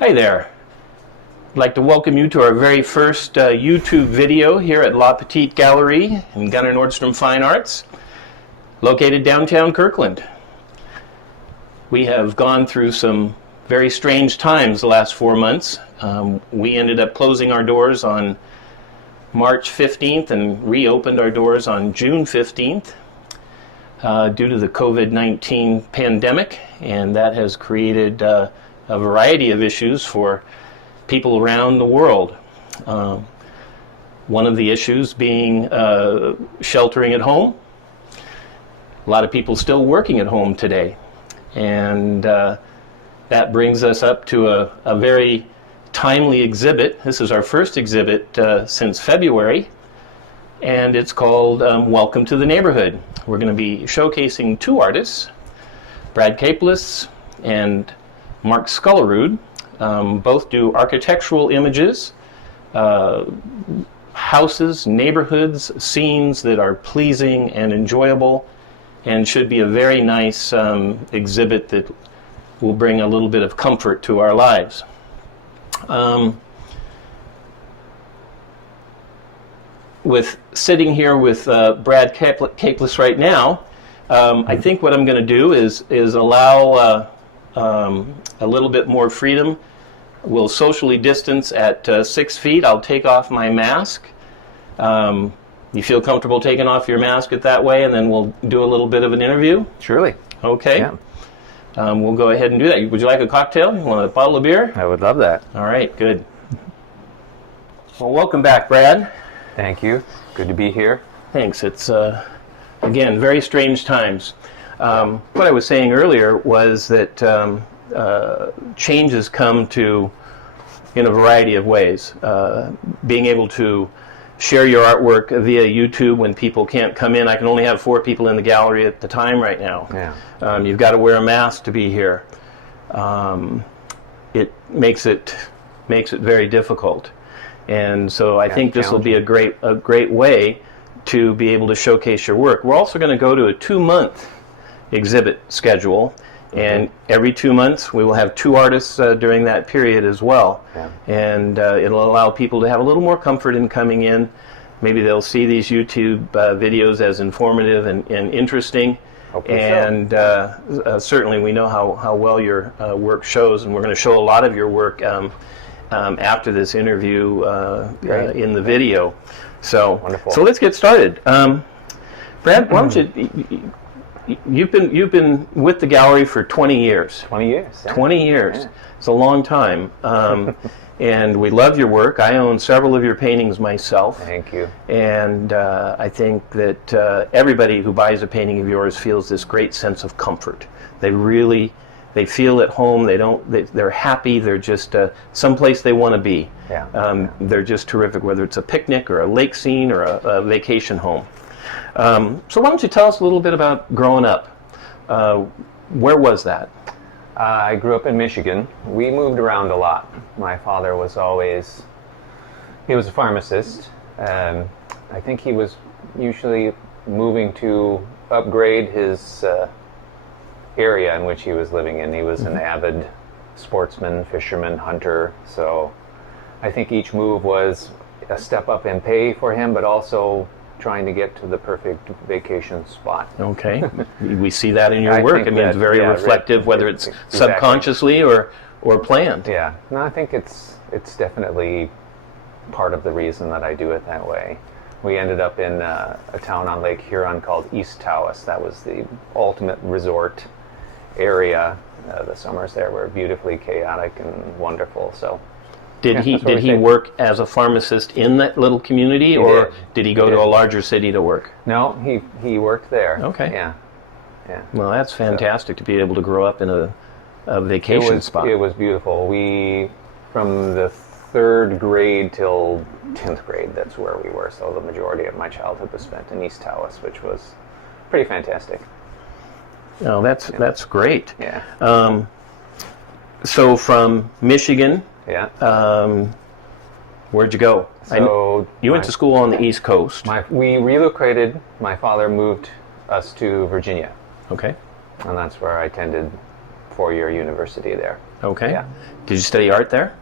Hi there. I'd like to welcome you to our very first YouTube video here at La Petite Galerie in Gunnar Nordstrom Fine Arts, located downtown Kirkland. We have gone through some very strange times the last 4 months. We ended up closing our doors on March 15th and reopened our doors on June 15th due to the COVID-19 pandemic, and that has created a variety of issues for people around the world. One of the issues being sheltering at home. A lot of people still working at home today, and that brings us up to a very timely exhibit. This is our first exhibit since February, and it's called Welcome to the Neighborhood. We're going to be showcasing two artists, Brad Caplis and Mark Scullerud. Both do architectural images, houses, neighborhoods, scenes that are pleasing and enjoyable, and should be a very nice exhibit that will bring a little bit of comfort to our lives. With sitting here with Brad Caplis right now, I think what I'm going to do is allow a little bit more freedom. We'll socially distance at 6 feet. I'll take off my mask. You feel comfortable taking off your mask that way, and then we'll do a little bit of an interview? Surely. Okay. Yeah. We'll go ahead and do that. Would you like a cocktail? You want a bottle of beer? I would love that. All right, good. Well, welcome back, Brad. Thank you. Good to be here. Thanks. It's, again, very strange times. What I was saying earlier was that changes come to in a variety of ways. Being able to share your artwork via YouTube when people can't come in. I can only have 4 people in the gallery at the time right now. Yeah. You've got to wear a mask to be here. It makes it very difficult. And so I think this will be a great way to be able to showcase your work. We're also going to go to a 2-month exhibit schedule, and every 2 months we will have 2 artists during that period as well. Yeah. And it'll allow people to have a little more comfort in coming in. Maybe they'll see these YouTube videos as informative and interesting. And certainly we know how well your work shows, and we're going to show a lot of your work after this interview in the video. So, wonderful. So let's get started. Brad, why don't you? You've been with the gallery for 20 years. 20 years. Yeah. 20 years. Yeah. It's a long time. And we love your work. I own several of your paintings myself. Thank you. And I think that everybody who buys a painting of yours feels this great sense of comfort. They feel at home. They're happy. They're just someplace they want to be. Yeah. They're just terrific, whether it's a picnic or a lake scene or a vacation home. So why don't you tell us a little bit about growing up? Where was that? I grew up in Michigan. We moved around a lot. My father was he was a pharmacist. I think he was usually moving to upgrade his area in which he was living in. He was an avid sportsman, fisherman, hunter. So I think each move was a step up in pay for him, but also trying to get to the perfect vacation spot. Okay. We see that in your work. I mean, it's very reflective, whether it's subconsciously or planned. Yeah. No, I think it's definitely part of the reason that I do it that way. We ended up in a town on Lake Huron called East Tawas. That was the ultimate resort area. The summers there were beautifully chaotic and wonderful. So. Did he work as a pharmacist in that little community, or did he go to a larger city to work? No, he worked there. Okay. Yeah. Well, that's fantastic to be able to grow up in a vacation spot. It was beautiful. From the 3rd grade till 10th grade, that's where we were. So the majority of my childhood was spent in East Tawas, which was pretty fantastic. Oh, that's great. Yeah. So from Michigan. Yeah. Where'd you go? So you went to school on the East Coast. We relocated. My father moved us to Virginia. Okay. And that's where I attended 4-year university there. Okay. Yeah. Did you study art there?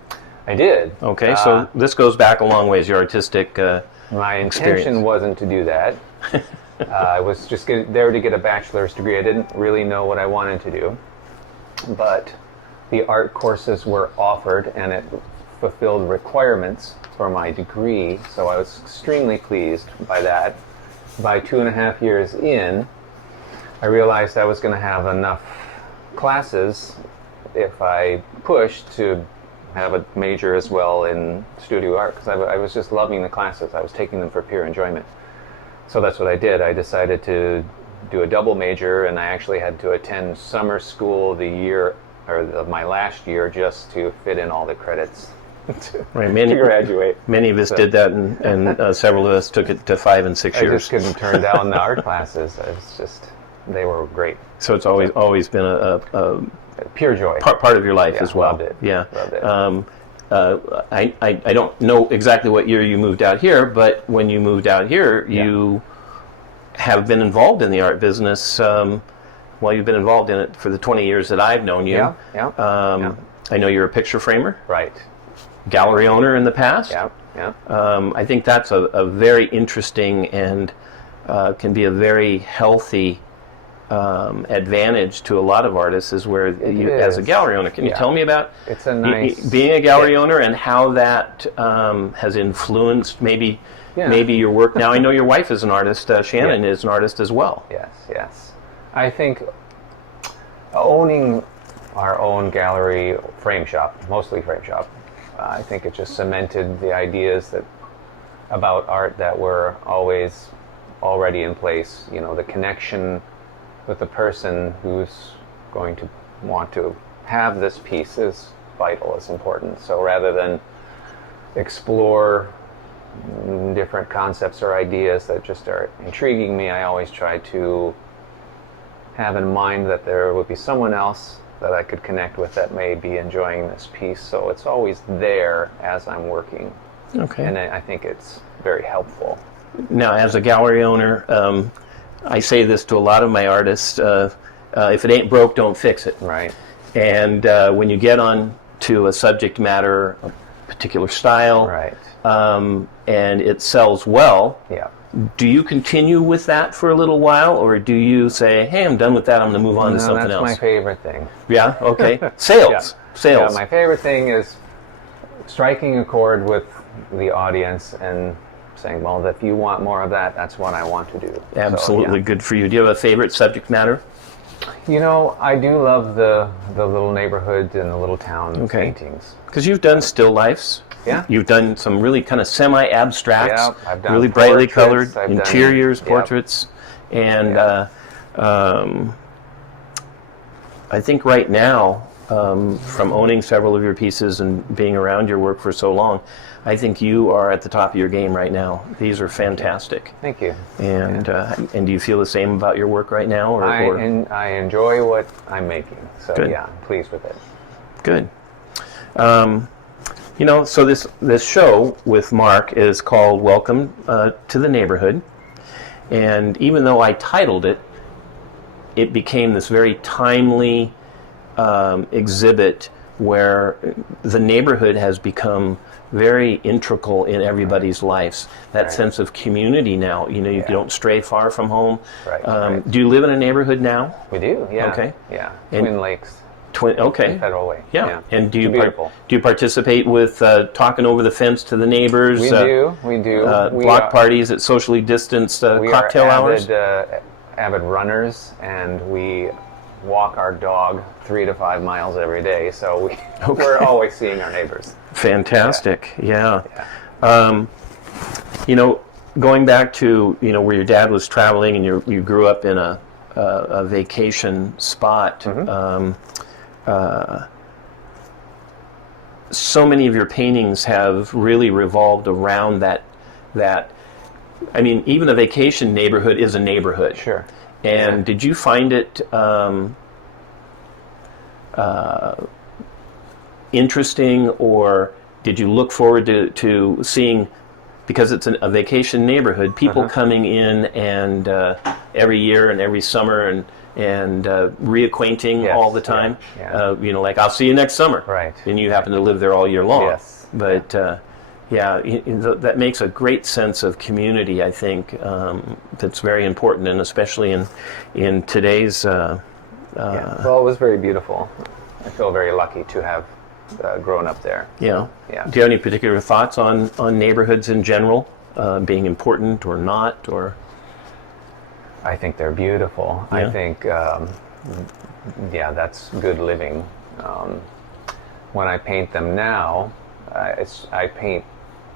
I did. Okay, so this goes back a long ways, your artistic My experience. intention wasn't to do that. I was just there to get a bachelor's degree. I didn't really know what I wanted to do. But the art courses were offered, and it fulfilled requirements for my degree, so I was extremely pleased by that. By 2.5 years in, I realized I was going to have enough classes if I pushed to have a major as well in studio art, because I was just loving the classes. I was taking them for pure enjoyment. So that's what I did. I decided to do a double major, and I actually had to attend summer school my last year, just to fit in all the credits to graduate. Many of us did that, and several of us took it to 5 and 6 years. I just couldn't turn down the art classes. They were great. So it's always been a pure joy. Part of your life as well. Loved it. Yeah. Loved it. I don't know exactly what year you moved out here, but when you moved out here, you have been involved in the art business. You've been involved in it for the 20 years that I've known you. Yeah. I know you're a picture framer. Right. Gallery owner in the past. Yeah. I think that's a very interesting and can be a very healthy advantage to a lot of artists, is where you, as a gallery owner, can you tell me about being a gallery owner and how that has influenced maybe your work now? I know your wife is an artist. Shannon is an artist as well. Yes. I think owning our own gallery, mostly frame shop, I think it just cemented the ideas about art that were always already in place. The connection with the person who's going to want to have this piece is vital, is important. So rather than explore different concepts or ideas that just are intriguing me, I always try to have in mind that there would be someone else that I could connect with that may be enjoying this piece. So it's always there as I'm working. Okay. And I think it's very helpful. Now, as a gallery owner, I say this to a lot of my artists, if it ain't broke, don't fix it. Right. And when you get on to a subject matter, a particular style, right. And it sells well, do you continue with that for a little while, or do you say, hey, I'm done with that, I'm going to move on to something else? That's my favorite thing. Yeah? Okay. Sales. Yeah, my favorite thing is striking a chord with the audience and saying, well, if you want more of that, that's what I want to do. Absolutely. Good for you. Do you have a favorite subject matter? I do love the little neighborhood and the little town paintings. Because you've done still lifes. Yeah. You've done some really kind of semi-abstracts, I've done really brightly portraits, colored interiors, portraits. And I think right now, from owning several of your pieces and being around your work for so long, I think you are at the top of your game right now. These are fantastic. Thank you. And do you feel the same about your work right now? I enjoy what I'm making. So Good. I'm pleased with it. Good. So this show with Mark is called Welcome to the Neighborhood. And even though I titled it, it became this very timely exhibit where the neighborhood has become very integral in everybody's lives. That sense of community now. You don't stray far from home. Right. Do you live in a neighborhood now? We do, yeah. Okay. Yeah, Twin Lakes. Okay. Federal Way. Yeah. And do beautiful. Do you participate with talking over the fence to the neighbors? We do. Block parties at socially distanced cocktail hours? We are avid runners, and we walk our dog 3 to 5 miles every day, so we're always seeing our neighbors. Fantastic. Yeah. Going back to where your dad was traveling and you grew up in a vacation spot. Mm-hmm. So many of your paintings have really revolved around that. I mean, even a vacation neighborhood is a neighborhood. Sure. And did you find it interesting, or did you look forward to seeing, because it's a vacation neighborhood, people coming in every year and every summer and reacquainting Yes, all the time. yeah. Like I'll see you next summer. Right. And you happen to live there all year long. Yes. But that makes a great sense of community, I think, that's very important, and especially in today's... Well, it was very beautiful. I feel very lucky to have grown up there. Yeah. Yeah. Do you have any particular thoughts on neighborhoods in general, being important or not, or... I think they're beautiful. Yeah. I think, that's good living. When I paint them now, I paint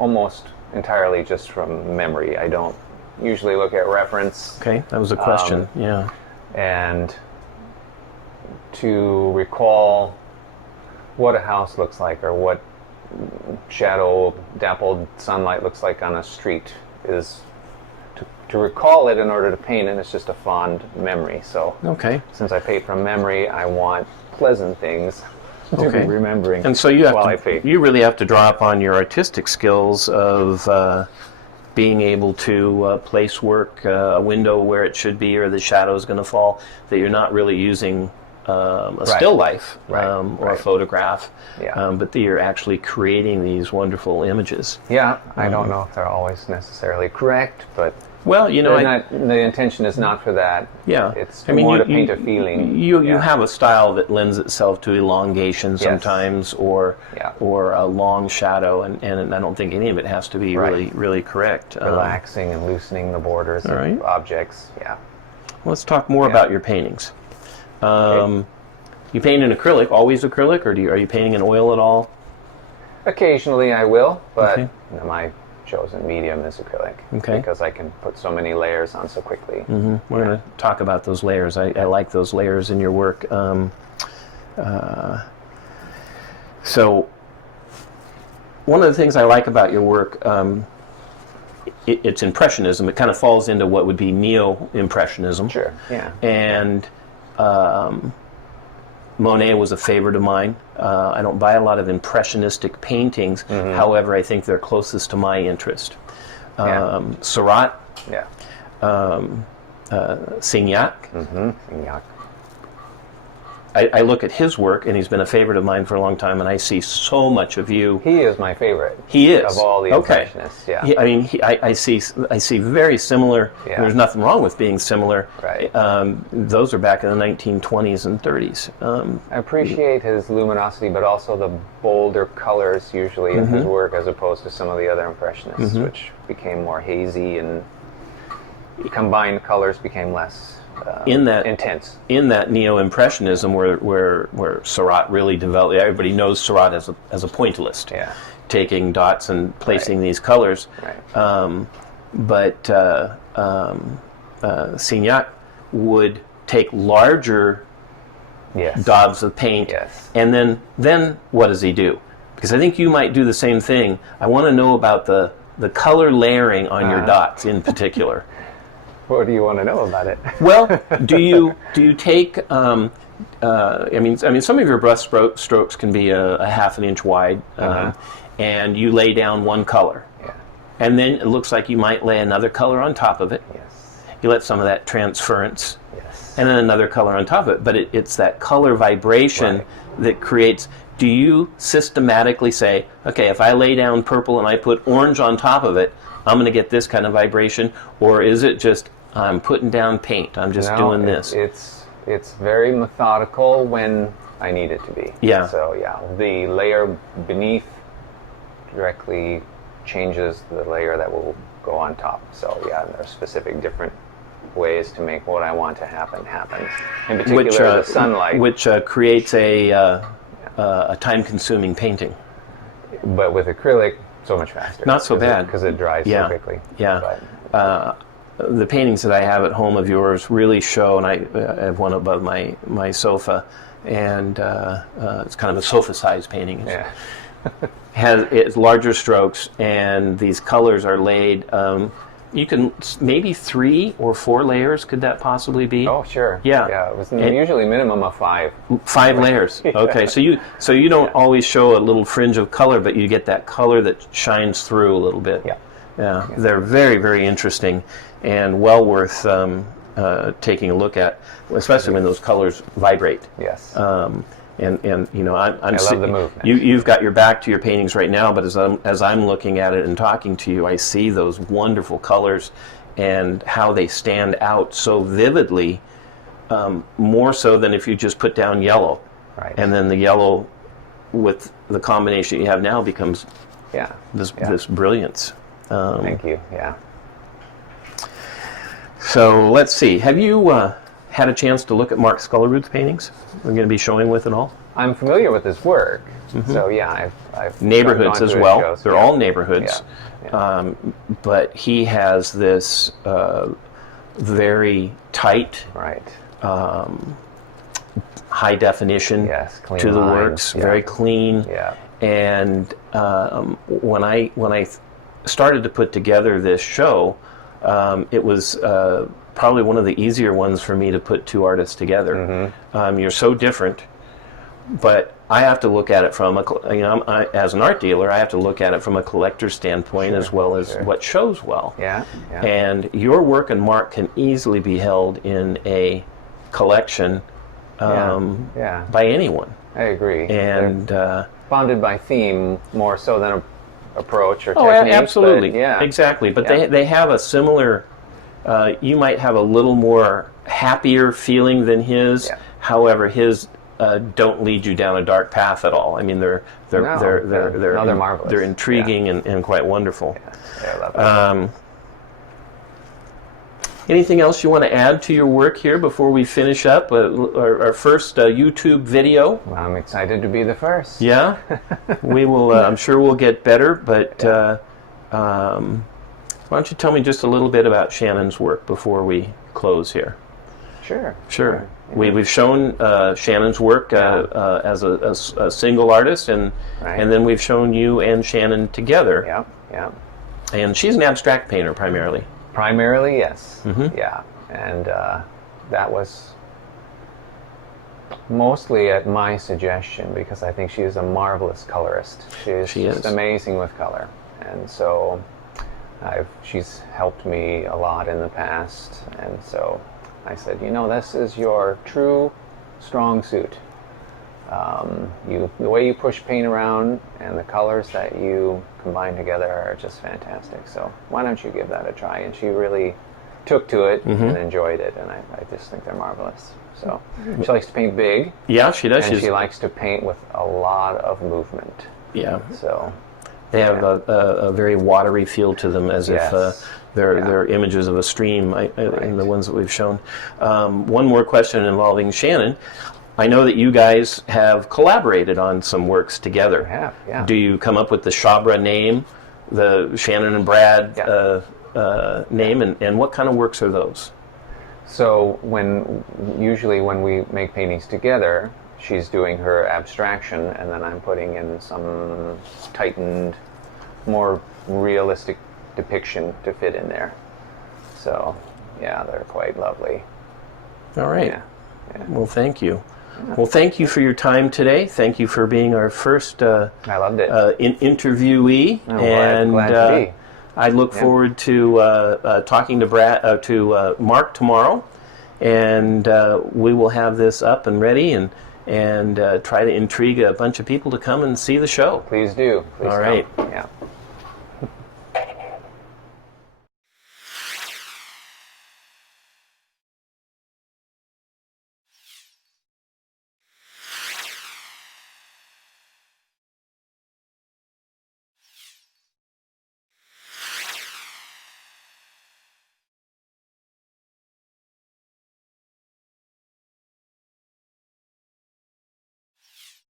almost entirely just from memory. I don't usually look at reference. Okay, that was a question. Yeah. And to recall what a house looks like or what shadow dappled sunlight looks like on a street is to recall it in order to paint it is just a fond memory. So Okay. since I paint from memory, I want pleasant things to Okay. be remembering. And so you while I have to, paint. you really have to draw upon your artistic skills of being able to place work, a window where it should be, or the shadow is going to fall, that you're not really using a still life or a Right. photograph, Yeah. but that you're actually creating these wonderful images. Yeah, I don't know if they're always necessarily correct, but Well, the intention is not for that. yeah, It's more to paint a feeling. You Yeah. have a style that lends itself to elongation sometimes, or Yeah. or a long shadow, and I don't think any of it has to be Right. really correct. Relaxing and loosening the borders all right. of objects. Yeah. Let's talk more about your paintings. You paint in acrylic, always acrylic, or are you painting in oil at all? Occasionally I will, but Okay. my chosen medium is acrylic Okay. because I can put so many layers on so quickly. We're going to talk about those layers. I like those layers in your work. So one of the things I like about your work, it's impressionism. It kind of falls into what would be neo-impressionism. Sure. Yeah. And Monet was a favorite of mine. I don't buy a lot of impressionistic paintings. However, I think they're closest to my interest. Seurat, Yeah. Signac. Yeah. I look at his work, and he's been a favorite of mine for a long time, and I see so much of you. He is my favorite. He is. Of all the Impressionists, yeah. I see very similar. Yeah. There's nothing wrong with being similar. Right. Those are back in the 1920s and 30s. I appreciate his luminosity, but also the bolder colors usually in his work as opposed to some of the other Impressionists, which became more hazy and combined colors became less intense. In that neo-impressionism, where Seurat really developed, everybody knows Seurat as a pointillist, Yeah. taking dots and placing these colors. Right. But Signac would take larger Yes. daubs of paint, Yes. and then what does he do? Because I think you might do the same thing. I want to know about the color layering on your dots in particular. What do you want to know about it? Well, do you take? Some of your brush strokes can be a half an inch wide, and you lay down one color, Yeah. and then it looks like you might lay another color on top of it. Yes. You let some of that transference, Yes. and then another color on top of it. But it's that color vibration Right. that creates. Do you systematically say, okay, if I lay down purple and I put orange on top of it, I'm going to get this kind of vibration, or is it just I'm putting down paint. I'm just doing this. It's very methodical when I need it to be. Yeah. So yeah, the layer beneath directly changes the layer that will go on top. So yeah, there are specific different ways to make what I want to happen. In particular, the sunlight, which creates a time-consuming painting. But with acrylic, so much faster. Not so bad because it dries so quickly. Yeah. But, The paintings that I have at home of yours really show, and I have one above my sofa, and it's kind of a sofa-sized painting. yeah. It's larger strokes, and these colors are laid. You can maybe 3 or 4 layers. Could that possibly be? Oh, sure. Yeah. Yeah. It was usually minimum of 5. 5 layers. Okay, so you don't always show a little fringe of color, but you get that color that shines through a little bit. Yeah. Yeah. They're very, very interesting, and well worth taking a look at, especially when those colors vibrate. Yes. And you know, I love the movement. You've got your back to your paintings right now, but as I'm looking at it and talking to you, I see those wonderful colors and how they stand out so vividly, more so than if you just put down yellow. Right. And then the yellow with the combination you have now becomes this brilliance. Thank you. Yeah. So let's see. Have you had a chance to look at Mark Scullerud's paintings? We're going to be showing with it all. I'm familiar with his work, so yeah, I've Neighborhoods gone as to his well. shows. They're all neighborhoods, Yeah. but he has this very tight, Right. high definition Yes. Clean to the lines. works. Very clean. Yeah. And when I started to put together this show, it was probably one of the easier ones for me to put two artists together. You're so different, but I have to look at it from as an art dealer, I have to look at it from a collector's standpoint as well as what shows well. Yeah. Yeah. And your work and Mark can easily be held in a collection by anyone. I agree. And bonded by theme more so than a approach or oh, technique. absolutely. But, yeah. Exactly. But they have a similar, you might have a little more happier feeling than his. Yeah. However, his don't lead you down a dark path at all. I mean, they're marvelous. They're intriguing and quite wonderful. Yeah, I love it. Anything else you want to add to your work here before we finish up our first YouTube video? Well, I'm excited to be the first. Yeah, we will. I'm sure we'll get better. But why don't you tell me just a little bit about Shannon's work before we close here? Sure. Sure. We've shown Shannon's work as a single artist, and then we've shown you and Shannon together. Yeah. Yeah. And she's an abstract painter primarily. Primarily, yes. Yeah, and that was mostly at my suggestion because I think she is a marvelous colorist. She is amazing with color, and so she's helped me a lot in the past. And so I said, this is your true strong suit. The way you push paint around and the colors that you combine together are just fantastic. So why don't you give that a try? And she really took to it and enjoyed it, and I just think they're marvelous. So she likes to paint big. Yeah, she does. And she likes to paint with a lot of movement. Yeah. So they have a very watery feel to them, as if they're images of a stream in the ones that we've shown. One more question involving Shannon. I know that you guys have collaborated on some works together. We have, yeah. Do you come up with the Shabra name, the Shannon and Brad name, and what kind of works are those? So usually when we make paintings together, she's doing her abstraction, and then I'm putting in some tightened, more realistic depiction to fit in there. So, yeah, they're quite lovely. All right. Yeah. Well, thank you. Well, thank you for your time today. Thank you for being our first I loved it. interviewee. And glad to be. I look forward to talking to Mark tomorrow, and we will have this up and ready and try to intrigue a bunch of people to come and see the show. Please do. Please All come. right. Yeah.